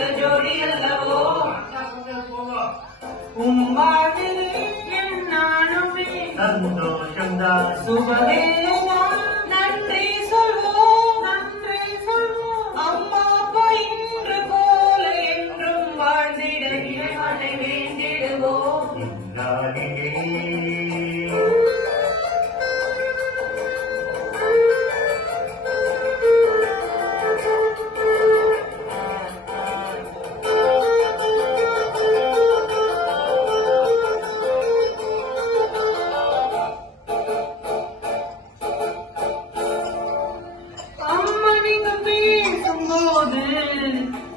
அற்புத ஜோடி அல்லவோ உம்மாதிரி என்னாலுமே சந்தோஷம்தான் சுபவேளைதான் நன்றி சொல்வோம் நன்றி சொல்வோம் அம்மா அப்பா இன்று போல என்றும் வாழ்ந்திட இறைவனை வேண்டிடுவோம் இந்நாளிலே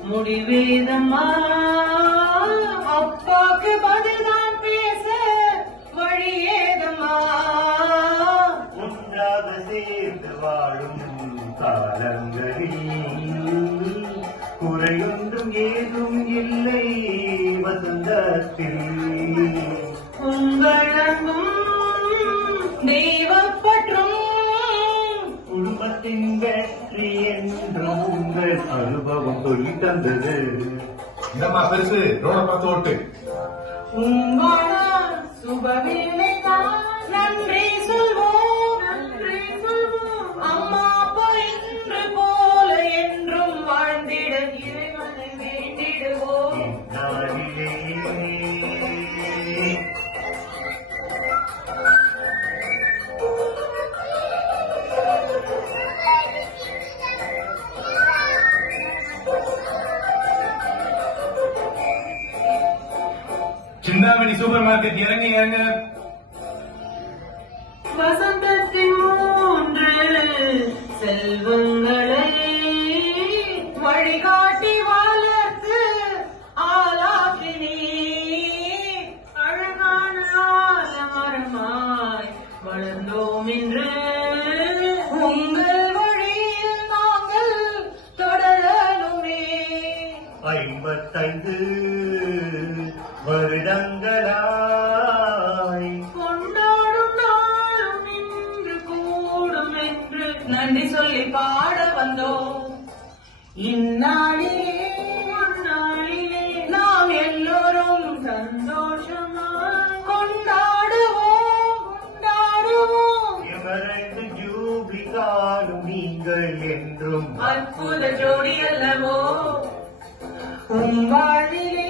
முடிவேதம்மா அப்பாக்கு பதில்தான் பேச வழியேதம்மா ஒன்றாக சேர்ந்து வாழும் காலங்களில் குறையொன்றும் ஏதும் இல்லை வசந்தத்தில் உங்கள் அன்பும் தெய்வப்பற்றும் குடும்பத்தின் வெற்றி என்றும் உங்கள் அனுபவம் சொல்லி தந்தது. என்னம்மா பெருசு ரோட பார்த்து ஓட்டு. உங்கள சுபவேளைதான் நன்றி சொல்வோம் நன்றி சொல்வோம் அம்மா அப்பா இன்று போல என்றும் வாழ்ந்திட இறைவனை வேண்டிடுவோம் நாளிலே சிந்தாமணி சூப்பர் மார்க்கெட் இறங்க வசந்தத்தின் மூன்று செல்வங்களை வழிகாட்டி வளர்த்து ஆளாக்கினே அழகான ஆலமரமாய் வளர்ந்தோம் என்று உங்கள் வழியில் நாங்கள் தொடரணுமே 55 வருடங்களாய் கொண்டாடும் நாளும் இன்று கூடும் என்று நன்றி சொல்லி பாட வந்தோம் இந்நாளிலே நாம் எல்லோரும் சந்தோஷமாய் கொண்டாடுவோம் எவரது ஜூபிலி காலும் நீங்கள் என்றும் அற்புத ஜோடி அல்லவோ உம்வாழ்விலே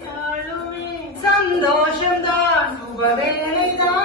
நாளுமே சந்தோஷம்தான் சுபவேளைதான்